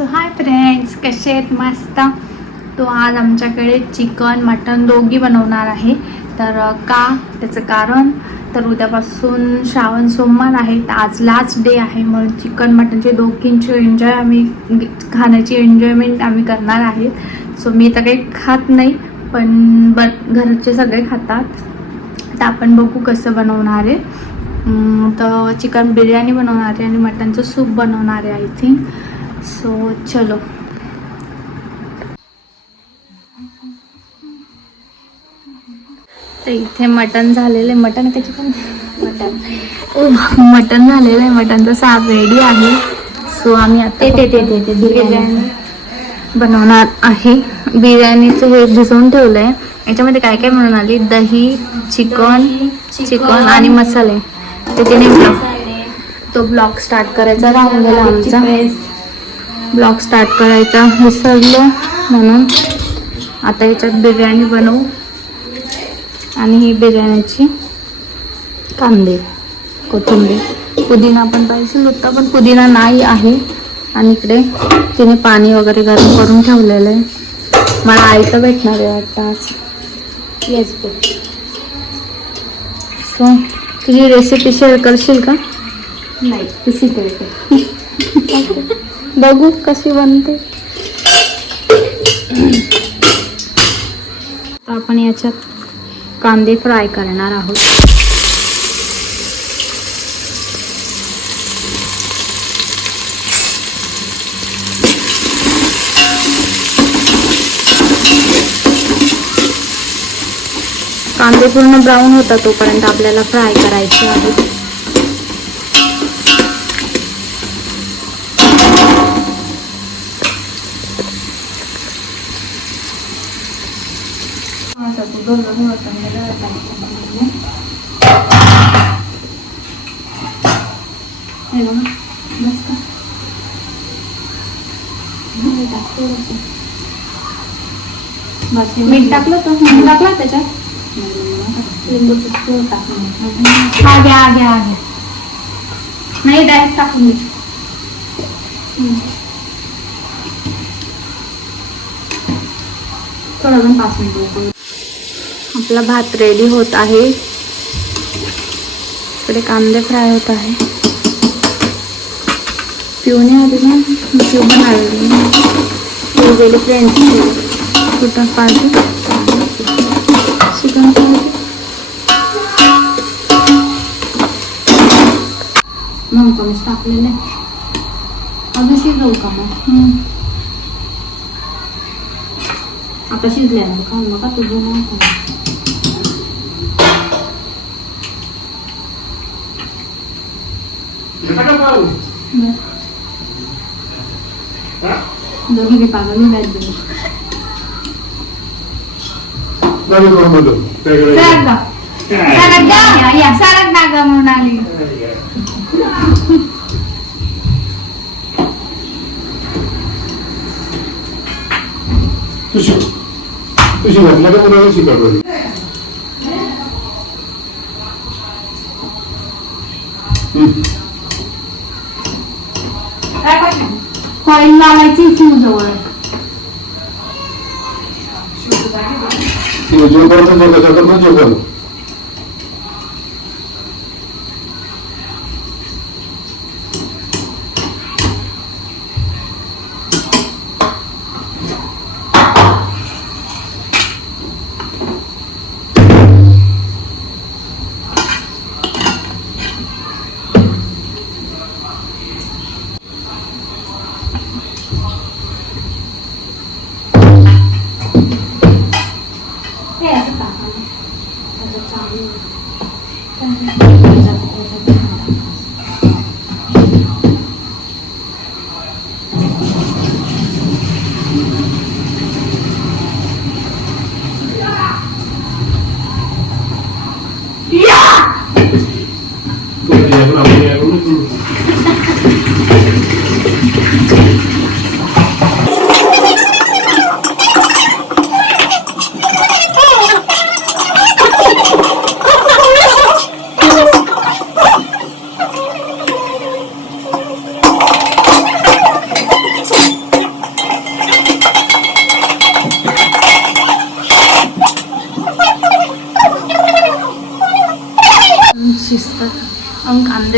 So hi friends, कसे आहेत? मस्त. तो आज आमच्याकडे चिकन मटन दोघी बनवणार आहे. तर का त्याचं कारण, तर उद्यापासून श्रावण सोमवार आहे. आज लास्ट डे आहे, म्हणून चिकन मटनचे दोघींची खाण्याची एन्जॉयमेंट आम्ही करणार आहे. सो मी तर काही खात नाही, पण घरचे सगळे खातात. तर आपण बघू कसं बनवणार आहे. तर चिकन बिर्याणी बनवणार आहे आणि मटनचं सूप बनवणार आहे आय थिंक. सो चलो. तर इथे मटन झालेलं आहे. मटन त्याची पण मटन झालेलं आहे. मटनचा साप रेडी आहे. सो आम्ही आता बिर्याणी बनवणार आहे. बिर्याणीचं हे भिजवून ठेवलं आहे. याच्यामध्ये काय काय म्हणून आली, दही, चिकन आणि मसाले. त्याच्याने तो ब्लॉग स्टार्ट करायचा राहून गेला आमचा. ब्लॉग स्टार्ट करायचा विसरलो, म्हणून आता याच्यात बिर्याणी बनवू. आणि ही बिर्याणीची कांदे, कोथिंबीर, पुदिना पण पाहिजे होता, पण पुदिना नाही आहे. आणि इकडे तिने पाणी वगैरे गरम करून ठेवलेलं आहे. मला आयतं भेटणार आहे वाटतं आज. येस बघ. सो तुझी रेसिपी शेअर करशील का? नाही, कशी करते बघू कशी बनते. आपण याच्यात कांदे फ्राय करणार आहोत. कांदे पूर्ण ब्राऊन होता तोपर्यंत आपल्याला फ्राय करायचे आहेत. मीठ टाकलं तर मीठ टाकलं त्याच्यात. लिंबू घ्या नाही, डायरेक्ट टाकून मीठ. थोडं 5 मिनिट. आपला भात रेडी होत आहे. इकडे कांदे फ्राय होत आहे. पिवणे आले ना, पिऊ पण आले गेले फ्रेंड्स. कुठं पाहिजे चिकन कोणीच टाकलेलं आहे. अजून शिजवू का मग? आता शिजल्यानंतर खाऊ नका तुझं. दोघी पागल सारक नागा म्हणून आली. तुझी म्हटलं का मुलाला शिकवलं. कॉईल लावायची जवळ. जोपर्यंत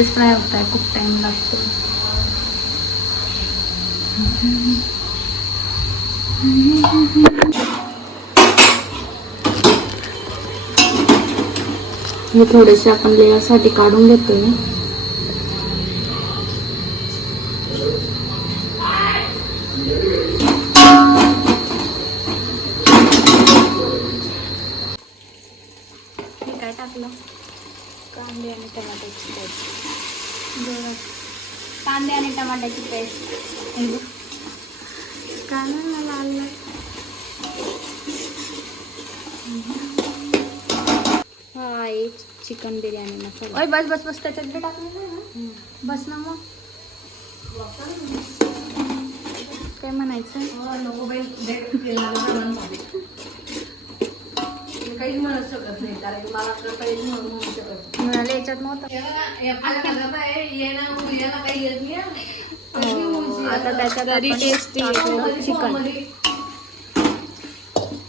मध्येच फ्राय होत आहे, खूप टाइम लागतो. हे थोडेसे आपण लेअरसाठी काढून घेतोय. हे काय टाकलं? कांदे आणि टमाट्याची पेस्ट. बरं. कांदे आणि टमाट्याची पेस्ट. काय नाही मला आलं. हा आहे चिकन बिर्याणी मसाला. ओय बस बस बस, त्याच्यात बी टाकलेलं आहे ना. बस ना मग. काय म्हणायचं? काहीच म्हणत शकत नाही, कारण मला तर काहीच म्हणू शकत म्हणाले याच्यात नव्हतं. याला काही येत नाही. आता त्याच्यात तरी आपण टेस्टी चिकन.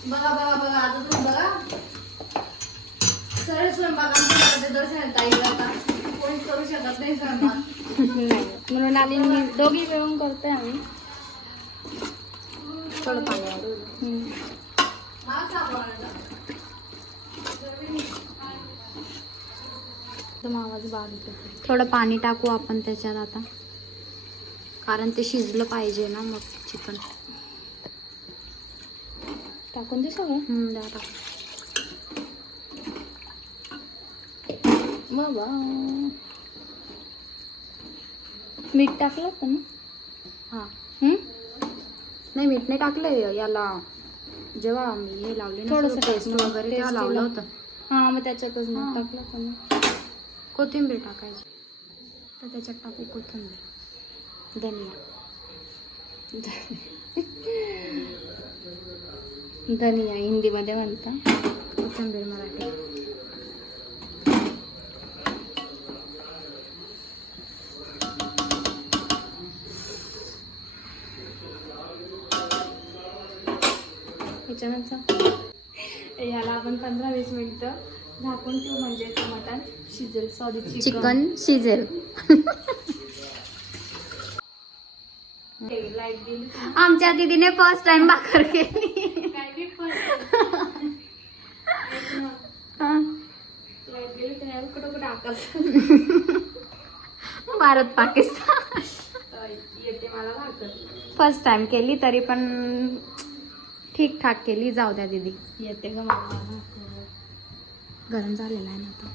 बघा बघा बघा, आता तुम्ही बघा सरळ स्वयंपाक आमच्या दर्शन ताई आता कोणीच करू शकत नाही स्वयंपाक. नाही म्हणून आम्ही दोघी मिळून करतोय आम्ही. थोडं पाणी वाढवलं. मला सापडा एकदम आवाज बारीक येतो. थोडं पाणी टाकू आपण त्याच्यात आता, कारण ते शिजलं पाहिजे ना मग चिकन. टाकून दे सगळं. द्या टाकू. बाबा मीठ टाकलं पण. हां नाही, मीठ नाही टाकलंय याला. जेव्हा मी हे लावले ना थोडंसं पेस्ट टाकलं. वगैरे तेव्हा टेस्टीला. लावलं होतं. हा मग त्याच्यातच हा. मीठ टाकलं पण. कोथिंबीर टाकायची, तर त्याच्यात टाकू कोथिंबीर, धनिया. धनिया हिंदीमध्ये म्हणता, कोथिंबीर मराठी. त्याच्यानंतर याला आपण 15-20 मिनिटं झाकून ठेवू, म्हणजे ते मटण शिजेल. सॉरी चिकन शिजेल. लाईट गेली. आमच्या दीदीने फर्स्ट टाइम भाकर केली. काय बी लाईट गेली तर कुठं कुठं आकाश. भारत पाकिस्तान. येते मला भाकर. फर्स्ट टाइम केली तरी पण ठीक ठाक केली. जाऊ द्या दीदी. येते ग मला भाकर. गरम झालेला आहे ना आता.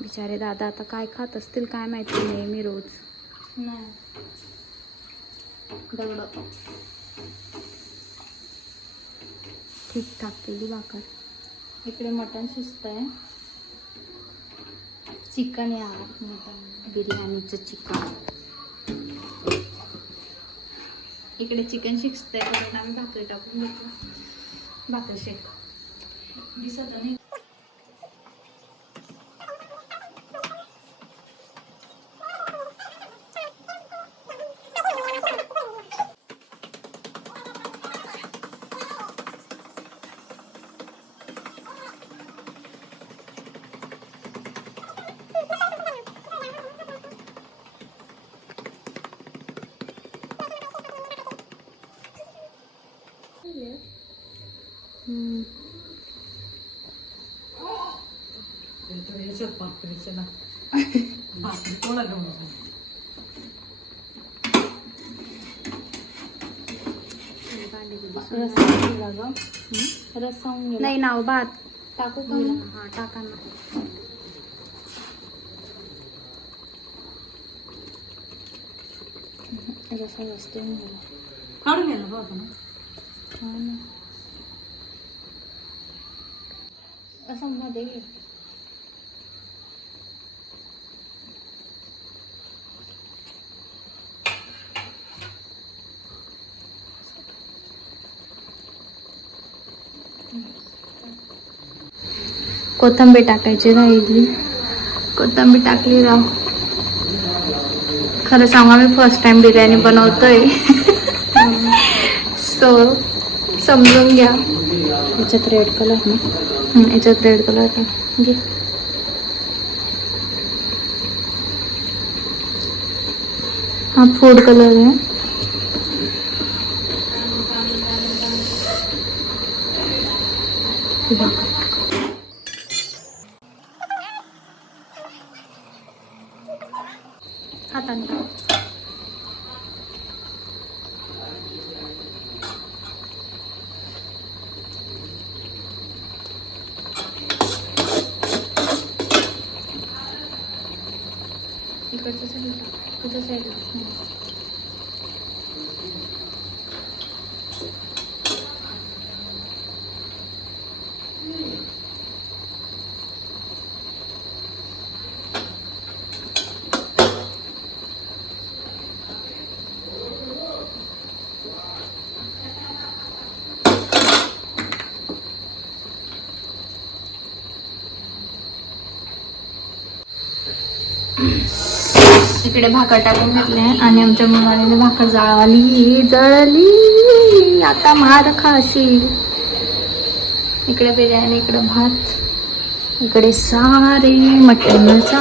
बिचारे दादा आता काय खात असतील काय माहिती, नेहमी रोज नाही दगड. ठीक ठाक केली भाकर. इकडे मटण शिजतंय. चिकन यार मटण बिर्याणीचं चिकन. इकडे चिकन शिजतंय, कारण आम्ही भाकरी टाकून घेतो. भाकर शेक दिसत नाही. रस्सा नाही नाव भात टाकू का? हा टाका ना. रस्सा जास्त होऊन गेला. काढून घ्या ना बाबा. हा ना. असं मध्ये घे. कोथिंबीर टाकायची राहिली. कोथिंबीर टाकली राव. खरं सांगा मी फर्स्ट टाइम बिर्याणी बनवतोय. सो समजून घ्या. याच्यात रेड कलर ना. याच्यात रेड कलर घे. हा फूड कलर आहे. हाताने इकडच्या साईडला तुझ्या साईडला. इकडे भाकर टाकून घेतले आणि आमच्या मुलाने भाकर जळली. आता मार खाशील. इकडे बिर्याणी, इकडे भात, इकडे सारे मटणचा.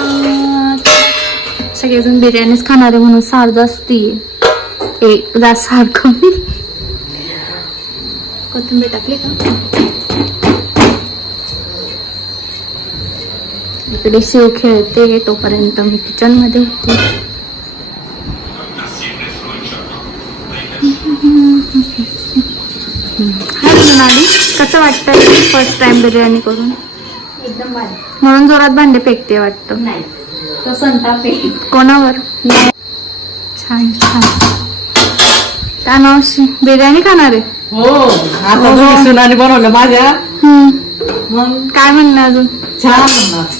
सगळेजण बिर्याणीच खाणारे म्हणून सार जास्ती एक जास्त सार कमी. कोथिंबीर टाकली का? इकडे शिव खेळते तोपर्यंत मी किचन मध्ये होते. हाय सोनाली, कसं वाटतंय फर्स्ट टाइम बिर्याणी करून? एकदम भारी. म्हणून जोरात भांडे फेकते वाटतं. नाही तो संताप आहे. कोणावर? छान छान. त्या नावशी बिर्याणी खाणार आहे. हो आता तुम्ही सुनाने बनवलं माझ्या. मग काय म्हणणं अजून? छान म्हणणार.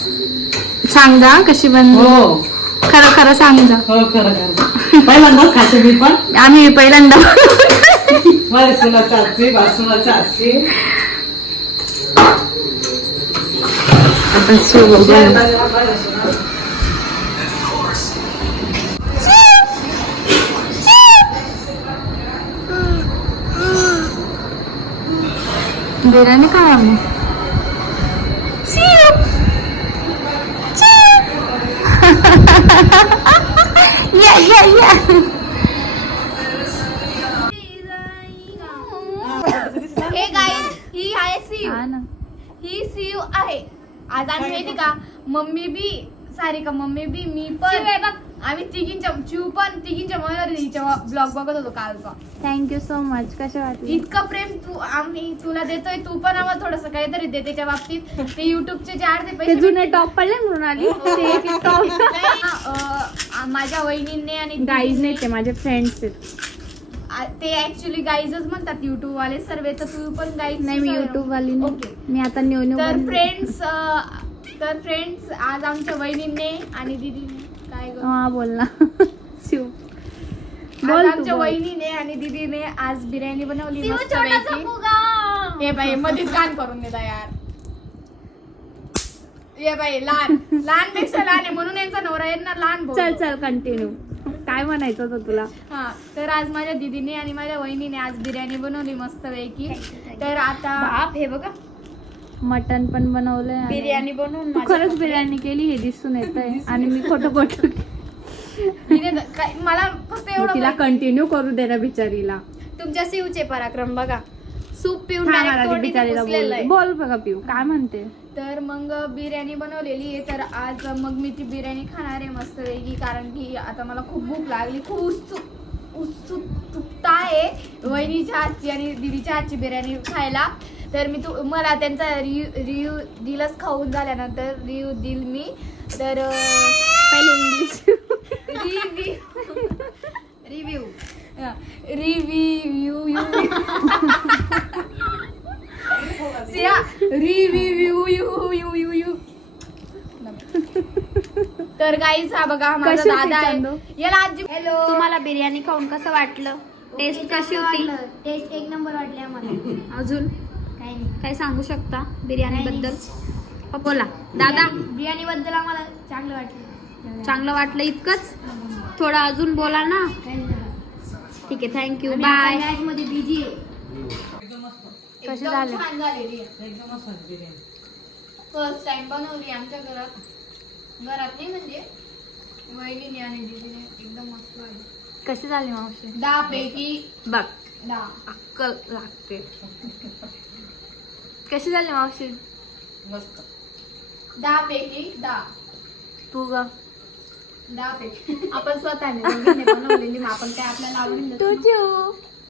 सांग जा कशी बनली. हो खरं खरं सांग जा. हो खरं खरं पहिल्यांदाच खाते मी पण. आम्ही पहिल्यांदा माझ्या सुनाच्या हातची सुनाच्या हातची. आता शिव बघूया. बिर्याणी काय आम्ही हे गाईज ही आहे सीव. हा ना. ही सीव आहे. आज आम्ही माहिती का मम्मी बी सारिका मम्मी बी मी पण आम्ही तिघींच्या चिव पण तिघींच्या मनोरीच्या ब्लॉग बघत होतो कालचा. Thank you so much. कसे वाटले? इतकं प्रेम तू आम्ही तुला देतोय, तू पण आम्हाला थोडस काहीतरी दे त्याच्या बाबतीत. ते युट्यूबचे जे अर्धे ते पैसे जुने टॉप पडले म्हणून आली. ते एक टॉप नाही, माझ्या वहिनींनी आणि गाईज नाही, ते माझे फ्रेंड्स आहेत. ते ऍक्च्युली गाईजच म्हणतात युट्यूब वाले सर्व. तर तू पण गाईज नाही, मी युट्यूब वाली नाही. ओके. मी आता न्यू न्यू तर फ्रेंड्स आज आमच्या वहिनींने आणि दीदीने काय ग? हा बोल ना. शिव आज बोल तू, आमच्या बोल. वहिनीने आणि दीदीने आज बिर्याणी बनवली मस्तपैकी. हे बाई मध्येच गाण करून देता यार. ये बाई लहान पेक्षा लहान आहे म्हणून यांचा नवरा यांना लहान भाऊ. चल चल कंटिन्यू. काय म्हणायचं होतं तुला? हा तर आज माझ्या दीदीने आणि माझ्या वहिनीने आज बिर्याणी बनवली मस्तपैकी. तर आता बाप हे बघा मटन पण बनवलंय आणि बिर्याणी बनवून तू खरंच बिर्याणी केली हे दिसून येत आहे. आणि मी खोटं खोटं मला फक्त एवढं तिला माहिती- कंटिन्यू करू दे ना बिचारीला. तुमच्या सीवचे पराक्रम बघा. सूप पिऊन हा, direct मला तोंडीने बिचारीला घुसलेलं आहे. बोल बघा पिऊ काय म्हणते. तर मग बिर्याणी बनवलेली आहे. तर आज मग मी ती बिर्याणी खाणार आहे मस्तपैकी. कारण की आता मला खूप भूक लागली, खूप उत्सुकता आहे वहिनीच्या हातची आणि दीदीच्या हातची बिर्याणी खायला. तर मी मला त्यांचा रिव्ह्यू दिलंच खाऊन झाल्यानंतर रिव्ह्यू दिल मी. तर पहिले इंग्लिश रिव्ह्यू तर गाईज हा बघा माझा कशी होती दादा आहे. चांदू? याला आजी हॅलो. तुम्हाला बिर्याणी खाऊन कसं वाटलं? टेस्ट कशी होती? टेस्ट एक नंबर वाटली आम्हाला. अजून काही नाही काय सांगू शकता बिर्याणी बद्दल? बोला दादा. बिर्याणी बद्दल आम्हाला चांगलं वाटलं. चांगलं वाटलं इतकंच? थोडं अजून बोला ना. ठीक आहे थँक्यू आणि बाय. आता मॅच मध्ये बिझी आहे. कशी एकदम झाली? छान झालेली आहे. फर्स्ट टाइम बनवली आमच्या घरात नाही म्हणजे वहिनीने आणि दीदीने एकदम मस्त वाटली. कशी झाली मावशी? 10 पैकी बघ 10. अक्कल लागते. कशी झाली मावशी? मस्त. 10 पैकी 10. तू ग 10 पैकी. आपण स्वतःने दोघींनी बनवलेली मग आपण काय आपल्याला आवडेल तू